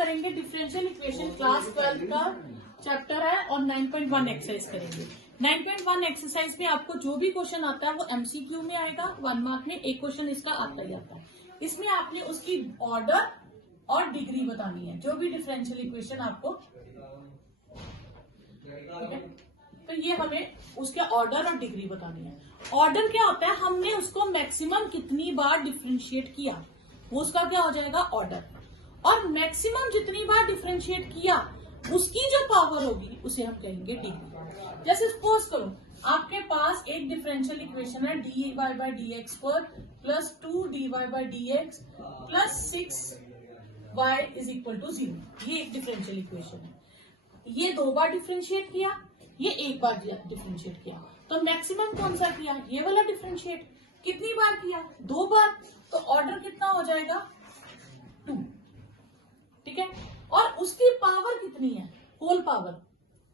करेंगे differential equation class 12 का chapter है और 9.1 एक्सरसाइज करेंगे। 9.1 एक्सरसाइज में आपको जो भी क्वेश्चन आता है वो एमसीक्यू में आएगा, 1 मार्क में एक क्वेश्चन इसका आता ही आता है। इसमें आपने उसकी ऑर्डर और डिग्री बतानी है, जो भी डिफरेंशियल इक्वेशन आपको, ठीक है, तो ये हमें उसके ऑर्डर और डिग्री बतानी है। ऑर्डर क्या होता है, हमने उसको मैक्सिमम कितनी बार डिफरेंशिएट किया वो उसका क्या हो जाएगा ऑर्डर, और मैक्सिमम जितनी बार डिफरेंशिएट किया उसकी जो पावर होगी उसे हम कहेंगे डिग्री। जैसे सपोज करो आपके पास एक डिफरेंशियल इक्वेशन है dy by D X square plus 2dy by D x plus 6y is equal to 0। ये एक डिफरेंशियल इक्वेशन है। ये 2 बार डिफरेंशिएट किया, ये 1 बार डिफरेंशिएट किया, तो मैक्सिमम कौन सा किया, ये वाला डिफरेंशिएट। कितनी बार किया, 2 बार, तो ऑर्डर कितना हो जाएगा 2, ठीक है। और उसकी पावर कितनी है, होल पावर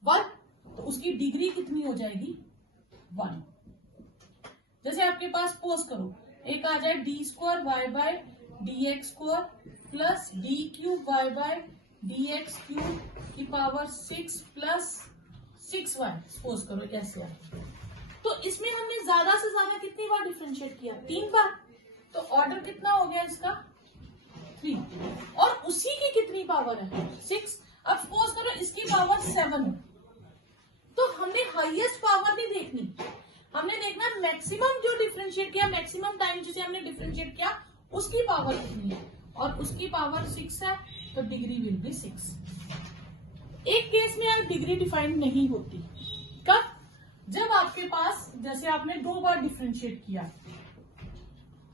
1, तो उसकी डिग्री कितनी हो जाएगी 1। जैसे आपके पास सपोज करो एक आ जाए D square Y by D X square plus D cube Y by D x cube की पावर 6 प्लस 6y, सपोज करो ऐसे है। तो इसमें हमने ज्यादा से ज्यादा कितनी बार डिफरेंशिएट किया, 3 बार, तो ऑर्डर कितना हो गया इसका 3, और उसी की कितनी पावर है 6। अब सपोज करो इसकी पावर 7 है, तो हमने हाईएस्ट पावर नहीं देखनी, हमने देखना मैक्सिमम जो डिफरेंशिएट किया, मैक्सिमम टाइम जिसे हमने डिफरेंशिएट किया उसकी पावर कितनी है, और उसकी पावर 6 है, तो डिग्री विल बी 6। एक केस में यार डिग्री डिफाइंड नहीं होती, कब, जब आपके पास जैसे आपने 2 बार डिफरेंशिएट किया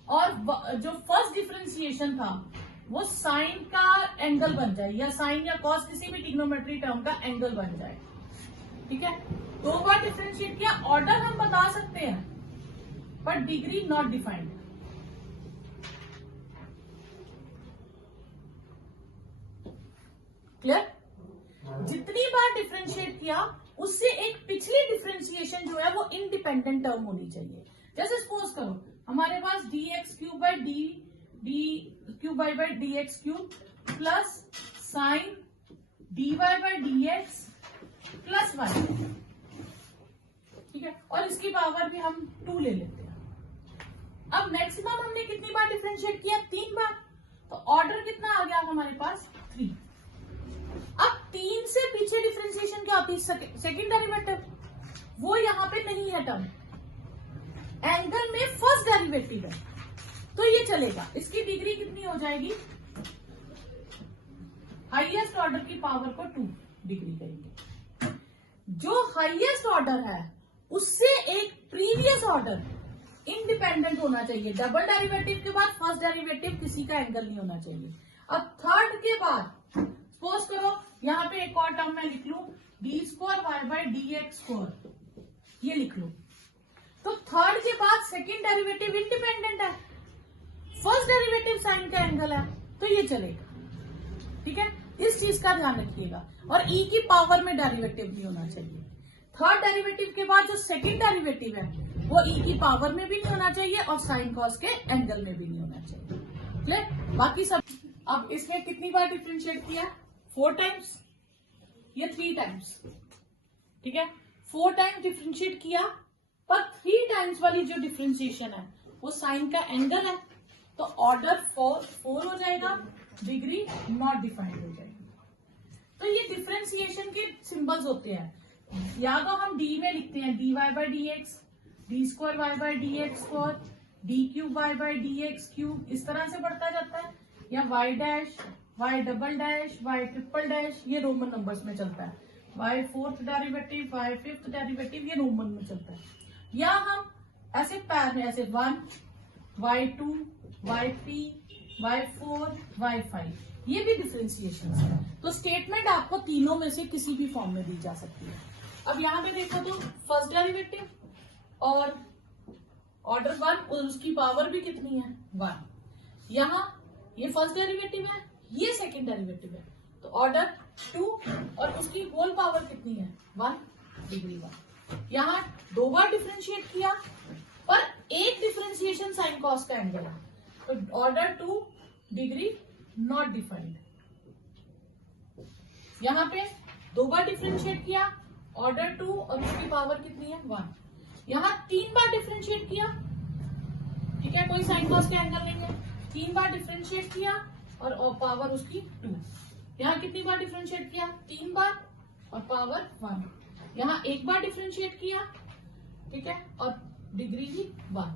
और जो फर्स्ट डिफरेंशिएशन था वो साइन का एंगल बन जाए, या साइन या कॉस किसी भी ट्रिग्नोमेट्री टर्म का एंगल बन जाए, ठीक है। 2 बार डिफरेंशिएट किया, ऑर्डर हम बता सकते हैं but degree not defined. Clear. जितनी बार डिफरेंशिएट किया उससे एक पिछली डिफरेंशिएशन जो है वो इंडिपेंडेंट टर्म होनी चाहिए। जैसे सपोज करो हमारे पास d x cube by d cube by D x cube plus sine d Y by D x plus y, ठीक है, और इसकी पावर भी हम 2 ले लेते हैं। अब मैक्सिमम हमने कितनी बार डिफरेंशिएट किया, 3 बार, तो ऑर्डर कितना आ गया हमारे पास 3। अब 3 से पीछे डिफरेंशिएशन क्या होती है, सेकंड डेरिवेटिव, वो यहां पे नहीं है टर्म, एंगल में फर्स्ट डेरिवेटिव है, तो ये चलेगा। इसकी डिग्री कितनी हो जाएगी, हाईएस्ट ऑर्डर की पावर को 2 डिग्री करेंगे। जो हाईएस्ट ऑर्डर है उससे एक प्रीवियस ऑर्डर इंडिपेंडेंट होना चाहिए, डबल डेरिवेटिव के बाद फर्स्ट डेरिवेटिव किसी का एंगल नहीं होना चाहिए। अब थर्ड के बाद सपोज करो यहाँ पे एक और टर्म मैं लिख लू D square Y by D X square, ये लिख लो, तो थर्ड के बाद सेकंड डेरिवेटिव इंडिपेंडेंट है, फर्स्ट डेरिवेटिव साइन का एंगल है, तो ये चलेगा, ठीक है। इस चीज का ध्यान रखिएगा। और ई की पावर में डेरिवेटिव नहीं होना चाहिए। थर्ड डेरिवेटिव के बाद जो सेकंड डेरिवेटिव है वो ई की पावर में भी नहीं होना चाहिए और साइन कॉस के एंगल में भी नहीं होना चाहिए, क्लियर। बाकी सब, अब इसमें कितनी बार डिफरेंशिएट किया, 4 टाइम्स, ये 3 टाइम्स, ठीक है। 4 टाइम्स डिफरेंशिएट किया, पर 3 टाइम्स वाली जो डिफरेंशिएशन है वो साइन का एंगल है, तो ऑर्डर 4 हो जाएगा, डिग्री नॉट डिफाइंड हो जाएगी। तो ये डिफरेंशिएशन के सिंबल्स होते हैं, या तो हम डी में लिखते हैं D Y by D X, D square Y by D X square, D cube Y by D x cube, इस तरह से बढ़ता जाता है, या Y dash, Y double dash, Y triple dash, ये रोमन नंबर्स में चलता है, Y 4th derivative, Y 5th derivative, ये रोमन में चलता है। या हम ऐसे पैर में ऐसे 1, वाई 2, वाई 3, वाई 4, वाई 5, ये भी डिफरेंशिएशन है। तो स्टेटमेंट आपको तीनों में से किसी भी फॉर्म में दी जा सकती है। अब यहाँ पे देखो तो फर्स्ट डेरिवेटिव और ऑर्डर 1 और उसकी पावर भी कितनी है 1, यहाँ ये फर्स्ट डेरिवेटिव है, ये सेकंड डेरिवेटिव है, तो ऑर्डर 2 और उसकी होल पावर कितनी है 1, डिग्री 1। यहाँ 2 बार डिफरेंशिएट किया पर एक डिफरेंशिएशन साइन कॉस का एंगल है, तो ऑर्डर 2, डिग्री नॉट डिफाइंड। यहाँ पे 2 बार डिफ्रेंशिएट किया, ऑर्डर 2 और उसकी पावर कितनी है 1। यहाँ 3 बार डिफ्रेंशिएट किया, ठीक है, कोई साइन कॉस का एंगल नहीं है, 3 बार डिफ्रेंशिएट किया और पावर उसकी 2। यहाँ कितनी बार डिफ्रेंशिएट किया, 3 बार और पावर 1। यहाँ 1 बार डिफ्रेंशिएट किया, ठीक है, और डिग्री भी 1,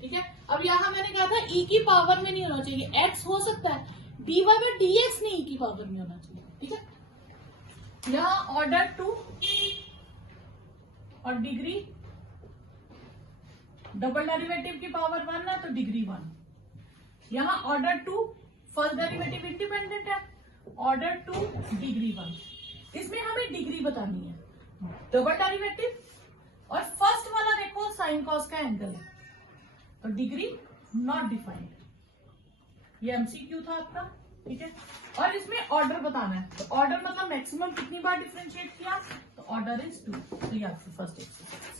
ठीक है। अब यहाँ मैंने कहा था ई की पावर में नहीं होना चाहिए, एक्स हो सकता है, dy में dx नहीं ई की पावर में होना चाहिए, ठीक है। यहाँ ऑर्डर 2 और डिग्री, डबल डेरिवेटिव की पावर 1 है तो डिग्री 1। यहाँ ऑर्डर 2 फर्स्ट डेरिवेटिव इंडिपेंडेंट है, ऑर्डर 2 डिग्री 1। इसमें हमें डिग्री बतानी है, डबल डेरिवेटिव और फर्स्ट वाला देखो साइन कॉस का एंगल है तो डिग्री नॉट डिफाइंड। ये एमसीक्यू था आपका, ठीक है। और इसमें ऑर्डर बताना है, तो ऑर्डर मतलब मैक्सिमम कितनी बार डिफरेंशिएट किया, तो ऑर्डर इज 2। तो ये आपकी फर्स्ट एक्सरसाइज।